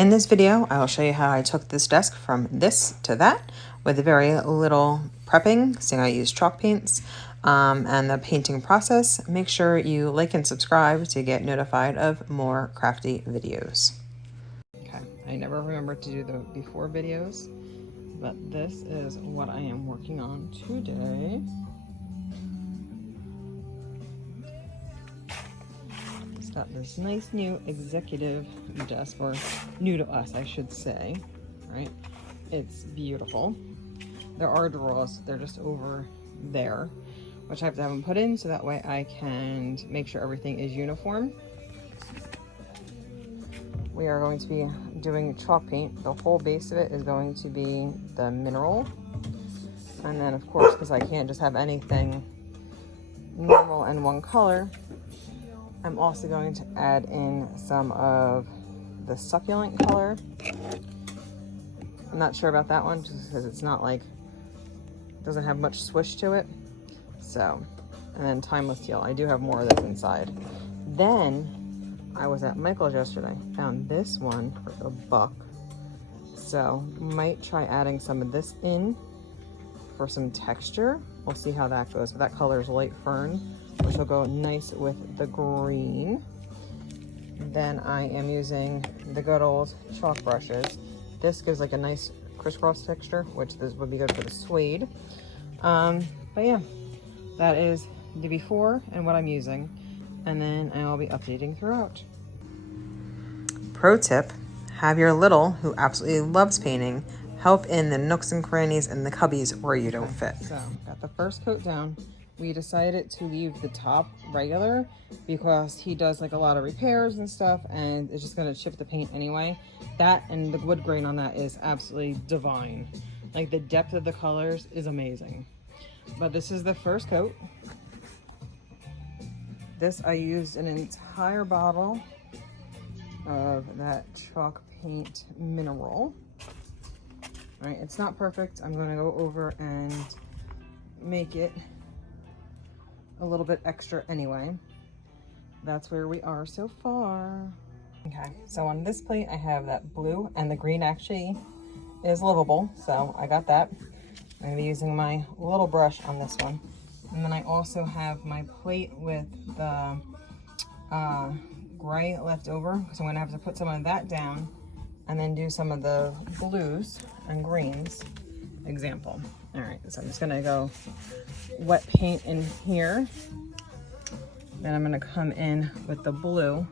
In this video, I will show you how I took this desk from this to that with very little prepping, seeing I use chalk paints, and the painting process. Make sure you like and subscribe to get notified of more crafty videos. Okay, I never remember to do the before videos, but this is what I am working on today. Got this nice new executive desk, or new to us, I should say, right? It's beautiful. There are drawers, they're just over there, which I have to have them put in so that way I can make sure everything is uniform. We are going to be doing chalk paint. The whole base of it is going to be the mineral. And then, of course, because I can't just have anything normal and one color, I'm also going to add in some of the Succulent color. I'm not sure about that one just because it's not like, doesn't have much swish to it. So, and then Timeless Teal. I do have more of this inside. Then I was at Michael's yesterday, found this one for $1. So might try adding some of this in for some texture. We'll see how that goes. But that color is light fern, which will go nice with the green. Then I am using the good old chalk brushes. This gives like a nice crisscross texture, which this would be good for the suede. But yeah, that is the before and what I'm using. And then I'll be updating throughout. Pro tip, have your little, who absolutely loves painting, help in the nooks and crannies and the cubbies where you don't fit. So, got the first coat down. We decided to leave the top regular because he does like a lot of repairs and stuff, and it's just gonna chip the paint anyway. That and the wood grain on that is absolutely divine. Like the depth of the colors is amazing. But this is the first coat. This, I used an entire bottle of that chalk paint mineral. All right, it's not perfect. I'm gonna go over and make it a little bit extra anyway. That's where we are so far. Okay, so on this plate I have that blue, and the green actually is livable, so I got that. I'm gonna be using my little brush on this one. And then I also have my plate with the gray left over, so I'm gonna have to put some of that down and then do some of the blues and greens example. All right, so I'm just gonna go wet paint in here. Then I'm gonna come in with the blue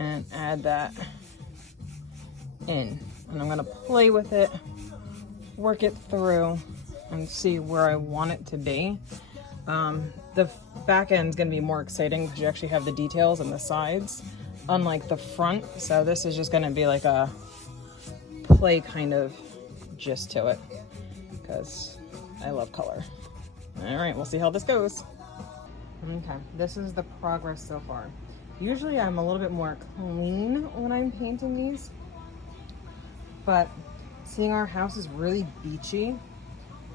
and add that in. And I'm gonna play with it, work it through, and see where I want it to be. The back end's gonna be more exciting because you actually have the details on the sides, unlike the front. So this is just gonna be like a play kind of gist to it because I love color. All right, we'll see how this goes. Okay, this is the progress so far. Usually I'm a little bit more clean when I'm painting these, but seeing our house is really beachy,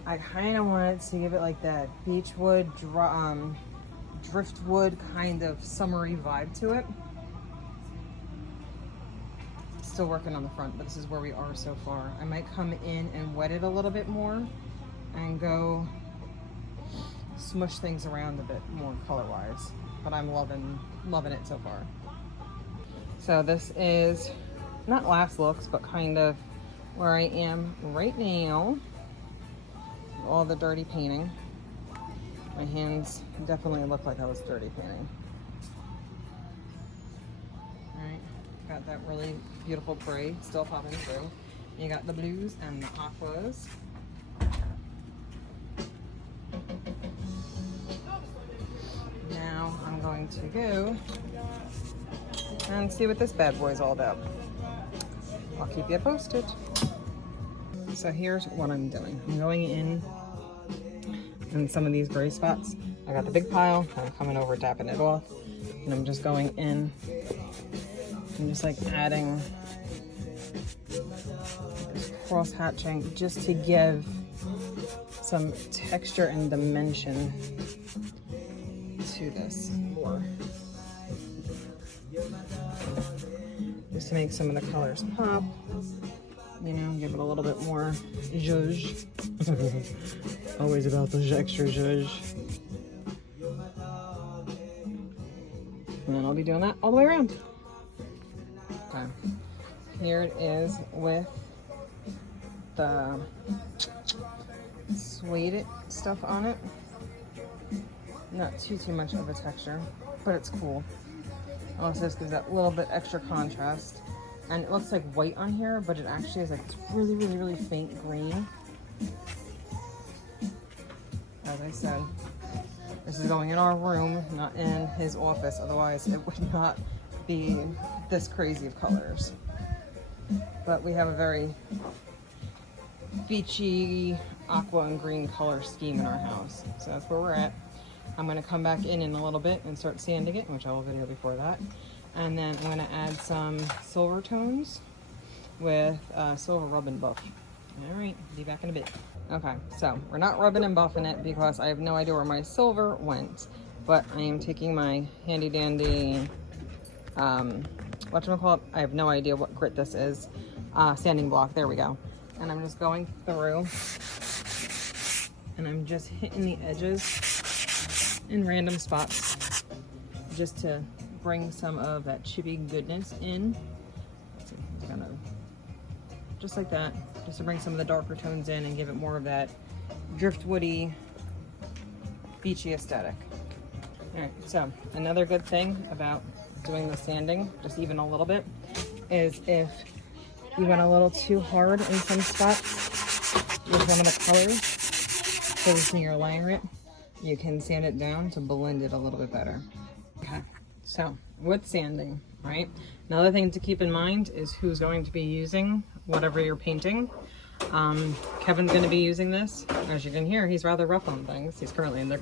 I kind of wanted to give it like that beechwood, driftwood kind of summery vibe to it. Still working on the front, but this is where we are so far. I might come in and wet it a little bit more and go smush things around a bit more color-wise, but I'm loving it so far. So this is not last looks, but kind of where I am right now. All the dirty painting. My hands definitely look like I was dirty painting. All right, got that really beautiful gray still popping through. You got the blues and the aquas. Now I'm going to go and see what this bad boy's all about. I'll keep you posted. So here's what I'm doing. I'm going in some of these gray spots. I got the big pile, I'm coming over, tapping it off, and I'm just going in and just like adding, just cross hatching just to give some texture and dimension to this more. just to make some of the colors pop. You know, give it a little bit more zhuzh. Always about the extra zhuzh. And then I'll be doing that all the way around. Okay. Here it is with the suede stuff on it. Not too much of a texture, but it's cool. Also, this gives that little bit extra contrast. And it looks like white on here, but it actually is like it's really faint green. As I said, this is going in our room, not in his office. Otherwise, it would not be this crazy of colors. But we have a very beachy aqua and green color scheme in our house. So that's where we're at. I'm going to come back in a little bit and start sanding it, which I will video before that. And then I'm going to add some silver tones with silver rub and buff. All right, be back in a bit. Okay, so we're not rubbing and buffing it because I have no idea where my silver went. But I am taking my handy dandy, whatchamacallit, I have no idea what grit this is. Sanding block, there we go. And I'm just going through and I'm just hitting the edges in random spots just to bring some of that chippy goodness in. Let's see, kind of just like that, just to bring some of the darker tones in and give it more of that driftwoody, beachy aesthetic. All right, so another good thing about doing the sanding, just even a little bit, is if you went a little too hard in some spots with one of the colors, so when you're layering it, you can sand it down to blend it a little bit better. Okay, so with sanding, right? Another thing to keep in mind is who's going to be using whatever you're painting. Kevin's going to be using this. As you can hear, he's rather rough on things. He's currently in the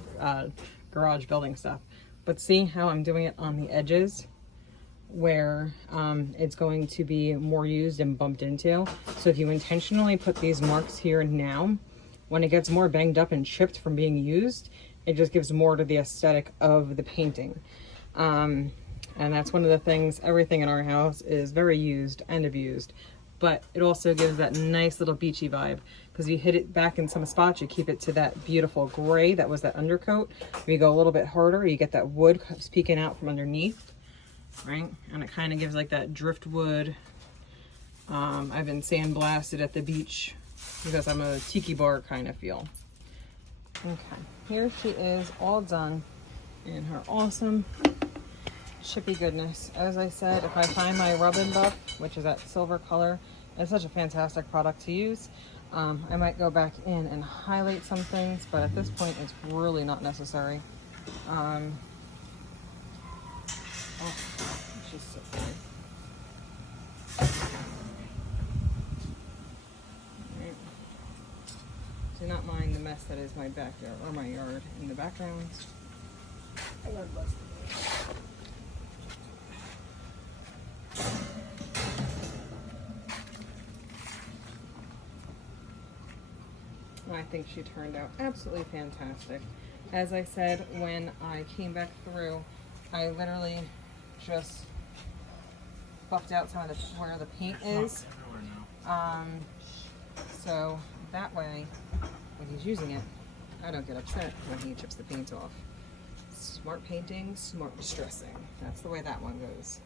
garage building stuff. But see how I'm doing it on the edges where it's going to be more used and bumped into. So if you intentionally put these marks here and now, when it gets more banged up and chipped from being used, it just gives more to the aesthetic of the painting. And that's one of the things, everything in our house is very used and abused, but it also gives that nice little beachy vibe because you hit it back in some spots, you keep it to that beautiful gray that was that undercoat. When you go a little bit harder, you get that wood peeking out from underneath, right? And it kind of gives like that driftwood. I've been sandblasted at the beach because I'm a tiki bar kind of feel. Okay, here she is all done in her awesome chippy goodness. As I said, if I find my rub and buff, which is that silver color, it's such a fantastic product to use. I might go back in and highlight some things, but at this point it's really not necessary. Oh, it's just so funny. Right. Do not mind the mess that is my backyard or my yard in the background. I think she turned out absolutely fantastic. As I said, when I came back through, I literally just buffed out some of the where the paint is. So that way, when he's using it, I don't get upset when he chips the paint off. Smart painting, smart distressing. That's the way that one goes.